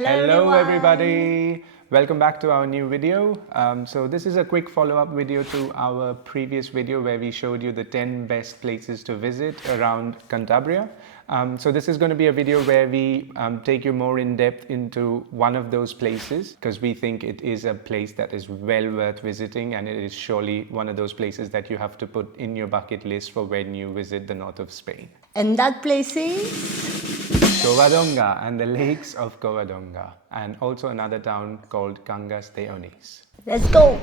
Hello everybody! Welcome back to our new video. So this is a quick follow-up video to our previous video where we showed you the 10 best places to visit around Cantabria. So this is going to be a video where we take you more in depth into one of those places because we think it is a place that is well worth visiting, and it is surely one of those places that you have to put in your bucket list for when you visit the north of Spain. And that place is? Covadonga and the lakes of Covadonga, and also another town called Cangas de Onís. Let's go!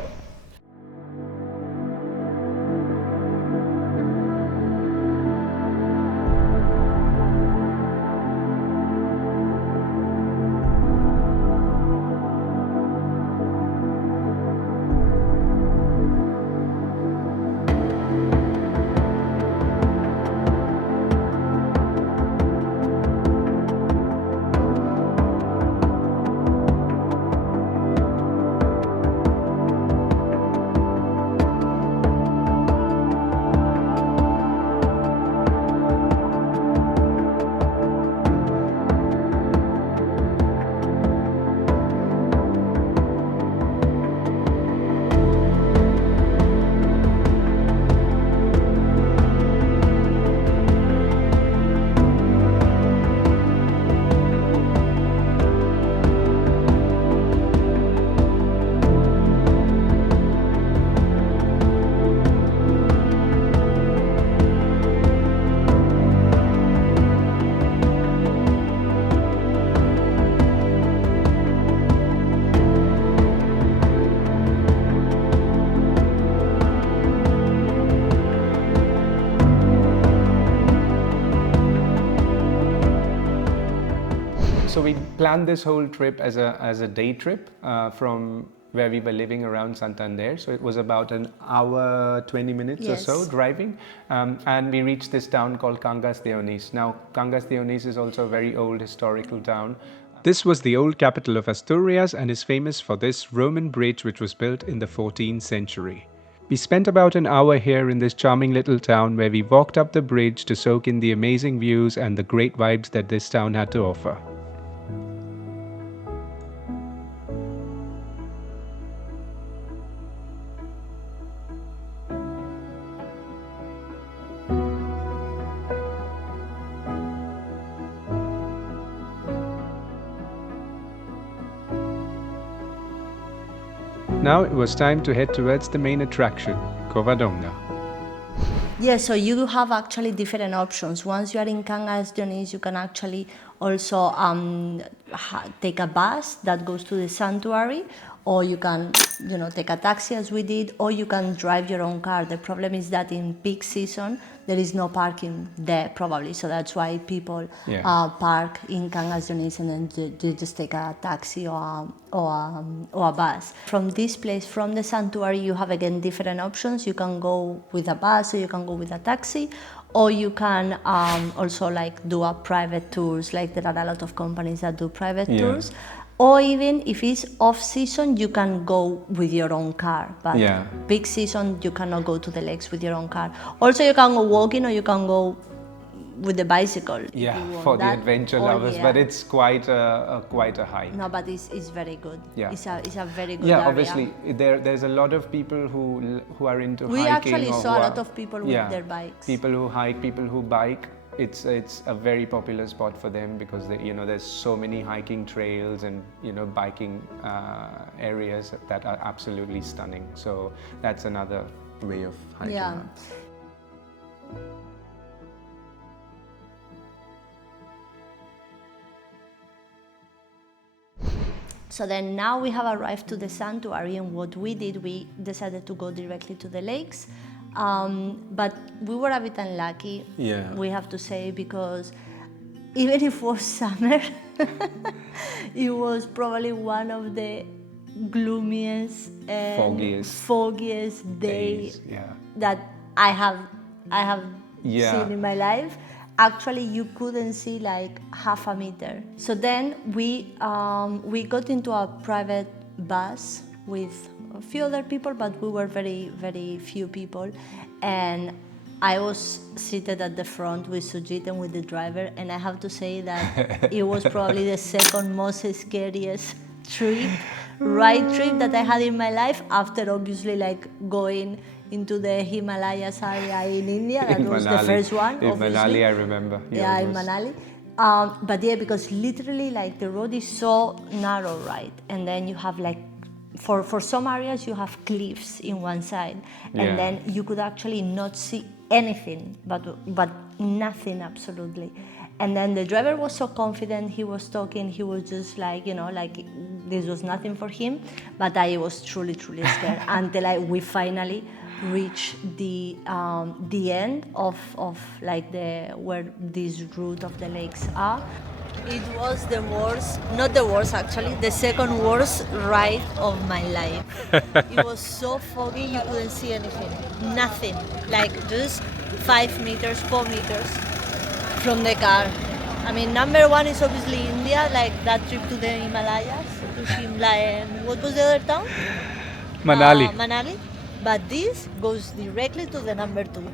So we planned this whole trip as a day trip from where we were living around Santander. So it was about an hour, 20 minutes or so driving. And we reached this town called Cangas de Onís. Now, Cangas de Onís is also a very old historical town. This was the old capital of Asturias and is famous for this Roman bridge which was built in the 14th century. We spent about an hour here in this charming little town where we walked up the bridge to soak in the amazing views and the great vibes that this town had to offer. Now it was time to head towards the main attraction, Covadonga. Yeah, so you have actually different options. Once you are in Cangas de Onís, you can actually also take a bus that goes to the sanctuary, or you can, take a taxi as we did, or you can drive your own car. The problem is that in peak season, there is no parking there probably, so that's why people park in Cangas de Onís and then they just take a taxi or a bus. From this place, from the sanctuary, you have again different options. You can go with a bus, or you can go with a taxi, or you can also do a private tours. Like there are a lot of companies that do private tours. Or even if it's off season, you can go with your own car. But peak season, you cannot go to the lakes with your own car. Also, you can go walking, or you can go with the bicycle. Yeah, for the adventure lovers, but it's quite a hike. No, but it's very good. Yeah. It's a very good area. Obviously, there's a lot of people who are into hiking. We actually saw a lot of people with their bikes. People who hike, people who bike. It's a very popular spot for them because there's so many hiking trails and biking areas that are absolutely stunning. So that's another way of hiking. Yeah. So then now we have arrived to the sanctuary, and what we did, we decided to go directly to the lakes. But we were a bit unlucky, we have to say, because even if it was summer, it was probably one of the gloomiest and foggiest days that I have seen in my life. Actually, you couldn't see like half a meter. So then we got into a private bus with a few other people, but we were very, very few people. And I was seated at the front with Sujit and with the driver, and I have to say that it was probably the second most scariest ride trip that I had in my life, after obviously like going into the Himalayas area in India. That was the first one, in obviously. Manali, I remember. Yeah, in Manali. But yeah, because literally like the road is so narrow, right? And then you have like, for some areas you have cliffs in one side, and then you could actually not see anything, but nothing absolutely. And then the driver was so confident, he was talking, he was just like, like this was nothing for him, but I was truly scared until we finally reached the end of like where this route of the lakes are. It was the worst, not the worst actually, the second worst ride of my life. It was so foggy, you couldn't see anything, nothing, like just 5 meters, 4 meters from the car. I mean, number one is obviously India, like that trip to the Himalayas, to Shimla, and what was the other town? Manali. Manali. But this goes directly to the number two.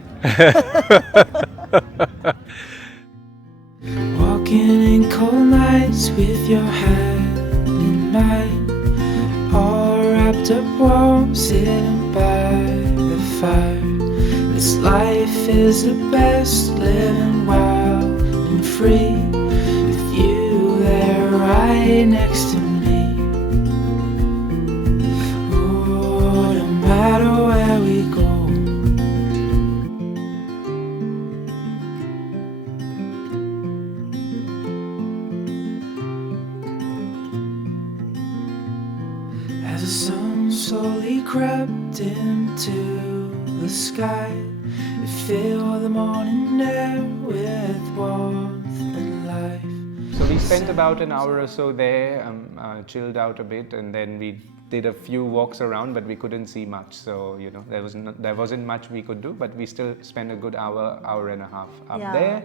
Walking in cold nights with your hand in mine, all wrapped up warm, sitting by the fire. This life is the best, living wild and free, with you there right next to me. Oh, no matter where we go. As the sun slowly crept into the sky, it filled the morning air with warmth and life. So we spent about an hour or so there, chilled out a bit, and then we did a few walks around, but we couldn't see much. So there wasn't much we could do, but we still spent a good hour and a half up there,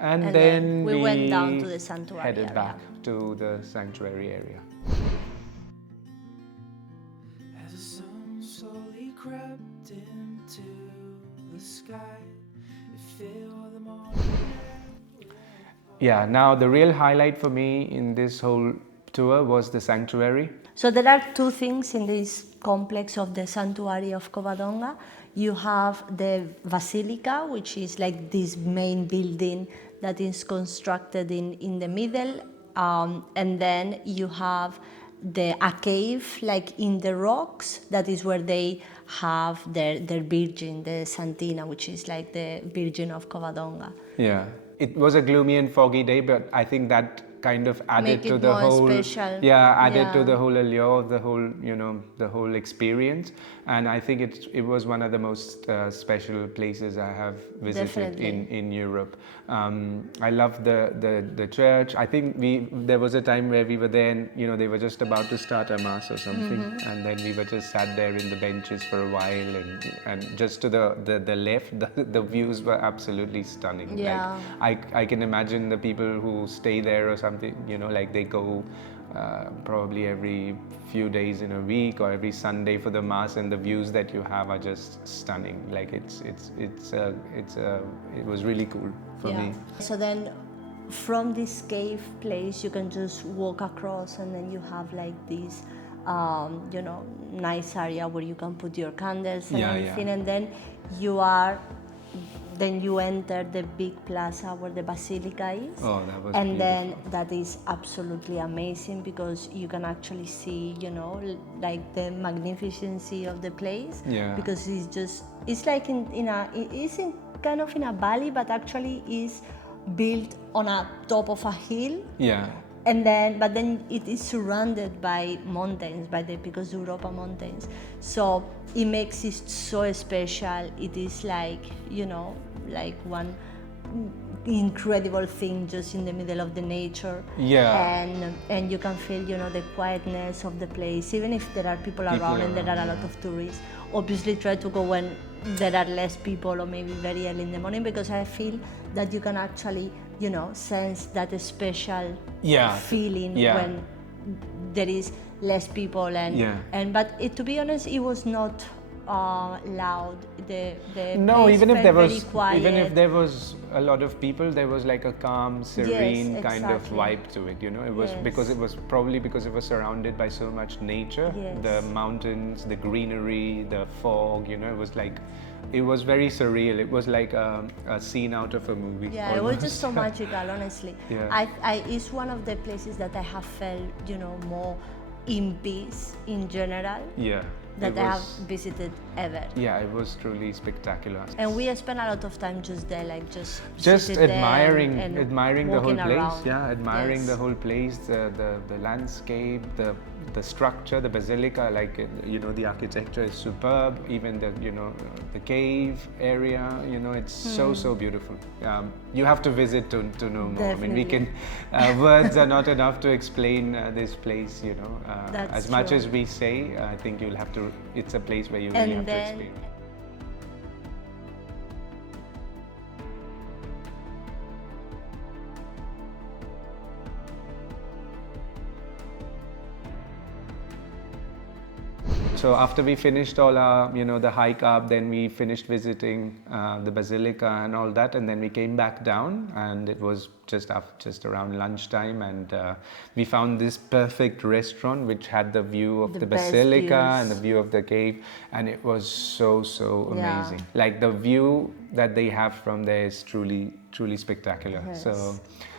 and then we went down to the sanctuary headed area. back to the sanctuary area. As the sun slowly crept into the sky, it filled the morning air. Yeah, now the real highlight for me in this whole tour was the sanctuary. So there are two things in this complex of the Sanctuary of Covadonga. You have the Basilica, which is like this main building that is constructed in the middle, and then you have a cave like in the rocks, that is where they have their Virgin, the Santina, which is like the Virgin of Covadonga. Yeah, it was a gloomy and foggy day, but I think that kind of added to the whole special. To the whole allure of the whole, the whole experience. And I think it was one of the most special places I have visited in Europe. I love the church. I think there was a time where we were there and they were just about to start a mass or something, and then we were just sat there in the benches for a while, and just to the left the views were absolutely stunning. Yeah. Like I can imagine the people who stay there or something, like they go probably every few days in a week or every Sunday for the mass, and the views that you have are just stunning. Like it was really cool for me. So then from this cave place you can just walk across, and then you have like this nice area where you can put your candles and everything, and then you enter the big plaza where the Basilica is. Oh, that was and beautiful. Then that is absolutely amazing, because you can actually see, like the magnificency of the place. Yeah. Because it's like it's kind of in a valley, but actually is built on a top of a hill. Yeah. But then it is surrounded by mountains, by the Picos de Europa mountains. So it makes it so special. It is like, like one incredible thing just in the middle of the nature. Yeah. And you can feel, the quietness of the place, even if there are people around and there are a lot of tourists. Obviously try to go when there are less people, or maybe very early in the morning, because I feel that you can actually, sense that special feeling when there is less people. But to be honest, it was not loud. The No, place even if felt there very was quiet. even if there was a lot of people, there was like a calm, serene kind of exactly. vibe to it. You know, it was Yes. because it was probably because it was surrounded by so much nature, the Yes. mountains, the greenery, the fog. You know, it was like. It was very surreal. It was like a scene out of a movie. Yeah, it was almost. just so magical, honestly. Yeah. It's one of the places that I have felt, more in peace in general Yeah. that it I have was- visited ever. Yeah, it was truly spectacular. And we spent a lot of time just there, like just Just seated there admiring, and admiring the whole walking place. around. Yeah, admiring Yes. the whole place, the landscape, the structure, the basilica. Like the architecture is superb. Even the cave area. It's so beautiful. You have to visit to know more. I mean, we can. Words are not enough to explain this place. That's as much true. as we say, I think you'll have to. It's a place where you really And have to then explain. So after we finished all our, the hike up, then we finished visiting the Basilica and all that, and then we came back down, and it was just around lunchtime, and we found this perfect restaurant which had the view of The the best Basilica and views. the view of the cave, and it was so Yeah. amazing. Like the view that they have from there is truly spectacular. Yes.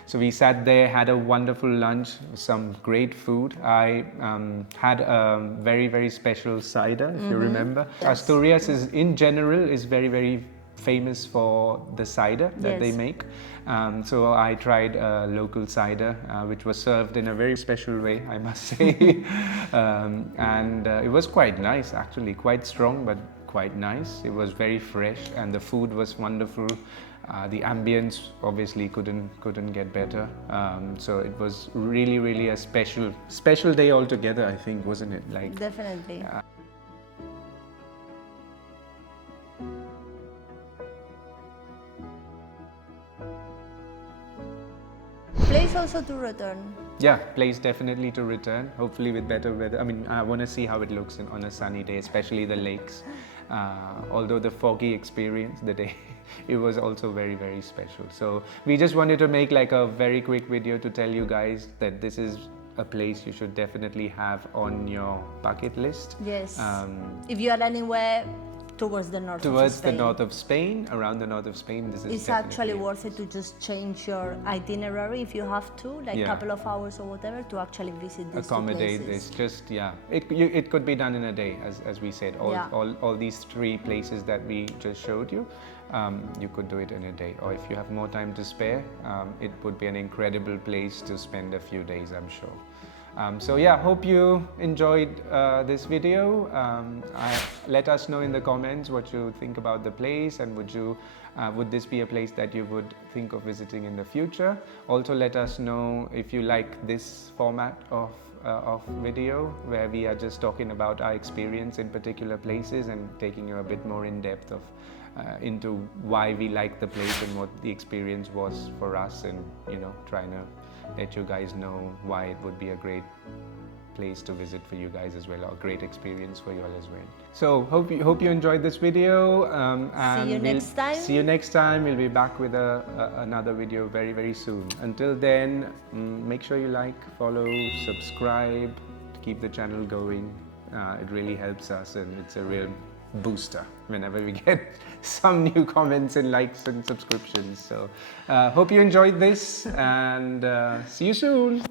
So we sat there, had a wonderful lunch, some great food. I had a very special cider, if you remember. Yes. Asturias in general is very famous for the cider that they Yes. make. So I tried a local cider, which was served in a very special way, I must say. And it was quite nice, actually, quite strong, but quite nice. It was very fresh, and the food was wonderful. The ambience obviously couldn't get better. So it was really a special day altogether, I think, wasn't it? Like Definitely. Place also to return. yeah, place definitely to return. Hopefully with better weather. I mean, I want to see how it looks on a sunny day, especially the lakes. Although the foggy experience, the day, it was also very special. So we just wanted to make like a very quick video to tell you guys that this is a place you should definitely have on your bucket list. Yes. If you are anywhere towards the north of Towards the Spain, north of Spain, around the north of Spain, this is it's definitely actually worth it to just change your itinerary if you have to, like a Yeah. couple of hours or whatever, to actually visit these two accommodate places. this. Just it could be done in a day, as we said. Yeah. All these three places that we just showed you, you could do it in a day. Or if you have more time to spare, it would be an incredible place to spend a few days, I'm sure. So yeah, hope you enjoyed this video. Let us know in the comments what you think about the place, and would this be a place that you would think of visiting in the future? Also, let us know if you like this format of video, where we are just talking about our experience in particular places and taking you a bit more in depth into why we like the place and what the experience was for us, and trying to let you guys know why it would be a great place to visit for you guys as well, or a great experience for you all as well. So hope you enjoyed this video. And See you next time. See you next time. We'll be back with another video very soon. Until then, make sure you like, follow, subscribe to keep the channel going. It really helps us, and it's a real booster whenever we get some new comments and likes and subscriptions. So hope you enjoyed this, and see you soon.